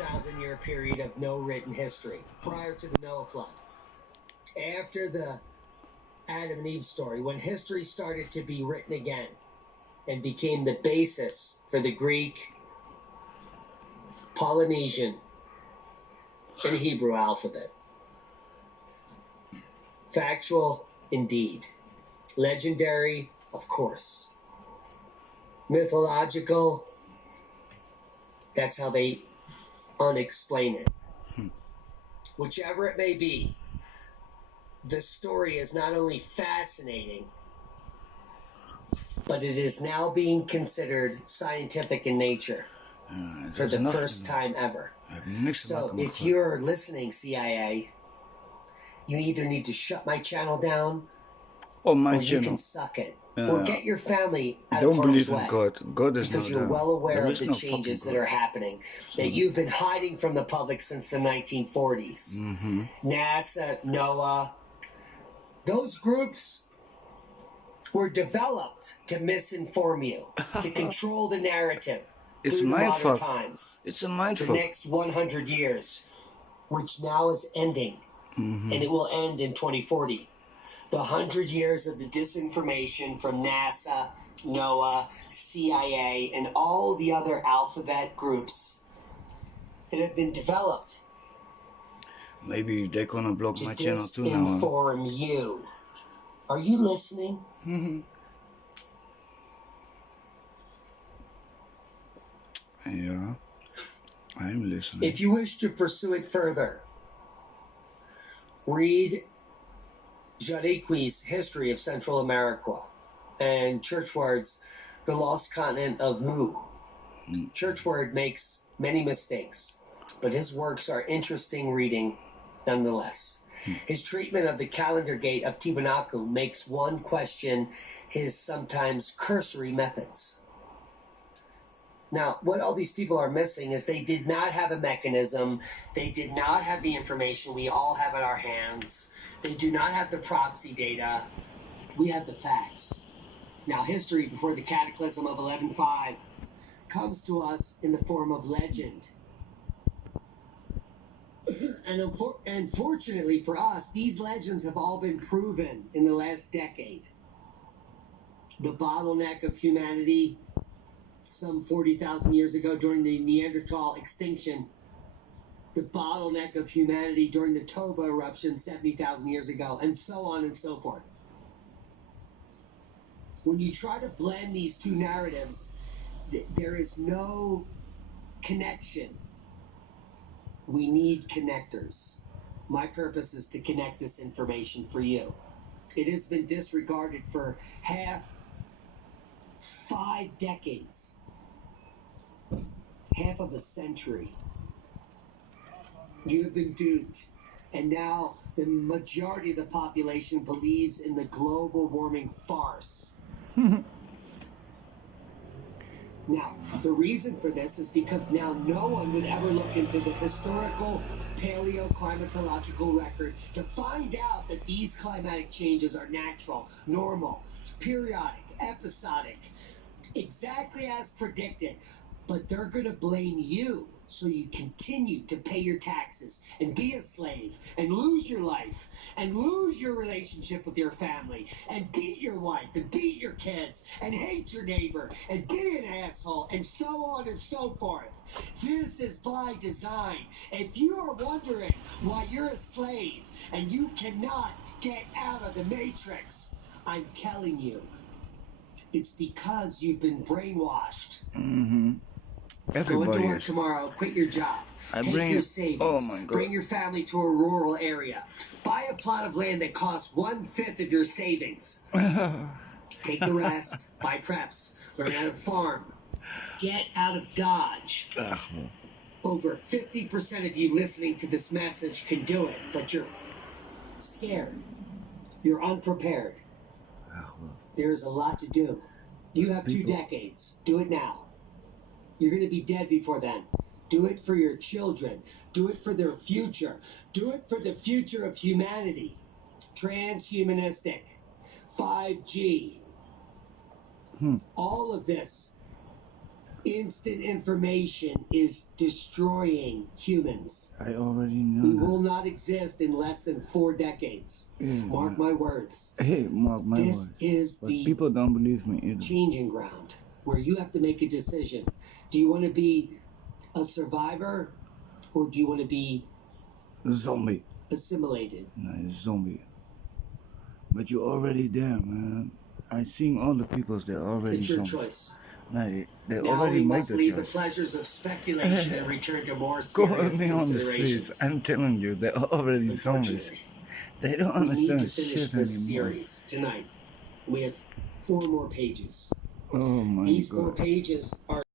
6,000-year period of no written history prior to the Noah flood. After the Adam and Eve story, when history started to be written again and became the basis for the Greek, Polynesian, and Hebrew alphabet. Factual, indeed. Legendary, of course. Mythological, that's how they unexplain it. Whichever it may be, the story is not only fascinating, but it is now being considered scientific in nature for the first time ever. So if you're listening, CIA, you either need to shut my channel down or you can suck it. Or get your family out of harm's way. God is because you're well aware of the changes that are happening that you've been hiding from the public since the 1940s. NASA, NOAA, those groups were developed to misinform you, to control the narrative. It's mindfuck. Times. It's a mindfuck. The next 100 years, which now is ending, and it will end in 2040. The 100 years of the disinformation from NASA, NOAA, CIA, and all the other alphabet groups that have been developed. Maybe they're gonna block my channel too now. To disinform you. Are you listening? Yeah, I'm listening. If you wish to pursue it further, read Jariqui's History of Central America and Churchward's The Lost Continent of Mu. Churchward makes many mistakes, but his works are interesting reading nonetheless. His treatment of the calendar gate of Tiwanaku makes one question his sometimes cursory methods. Now, what all these people are missing is they did not have a mechanism. They did not have the information we all have in our hands. They do not have the proxy data. We have the facts. Now, history before the cataclysm of 11.5 comes to us in the form of legend. And fortunately for us, these legends have all been proven in the last decade. The bottleneck of humanity some 40,000 years ago during the Neanderthal extinction, the bottleneck of humanity during the Toba eruption 70,000 years ago, and so on and so forth. When you try to blend these two narratives, there is no connection. We need connectors. My purpose is to connect this information for you. It has been disregarded for 5 decades, half of a century. You have been duped, and now the majority of the population believes in the global warming farce. Now, the reason for this is because now no one would ever look into the historical paleoclimatological record to find out that these climatic changes are natural, normal, periodic, episodic, exactly as predicted. But they're going to blame you so you continue to pay your taxes and be a slave and lose your life and lose your relationship with your family and beat your wife and beat your kids and hate your neighbor and be an asshole and so on and so forth. This is by design. If you are wondering why you're a slave and you cannot get out of the matrix, I'm telling you, it's because you've been brainwashed. Go into work tomorrow, quit your job, take your savings, bring your family to a rural area, buy a plot of land that costs 1/5 of your savings, take the rest, buy preps, learn how to farm, get out of Dodge. Over 50% of you listening to this message can do it, but you're scared. You're unprepared. There's a lot to do. You have 2 decades. Do it now. You're going to be dead before then. Do it for your children. Do it for their future. Do it for the future of humanity. Transhumanistic. 5G. All of this Instant information is destroying humans. I already We know will that. not exist in less than 4 decades. Yeah, Mark my words. hey, mark my This words. is But the people don't believe me either. changing ground where you have to make a decision. Do you want to be a survivor or do you want to be Zombie. assimilated? No, zombie. But you're already there, man. I seen all the peoples, they're already It's your zombies. choice. No, they Now already we made must the leave the choice. pleasures of speculation and return to more Go serious me on the considerations. streets. I'm telling you, they're already zombies. Unfortunately, They don't we need understand to finish shit this anymore. series tonight. We have 4 more pages. Oh my These 4 god. pages are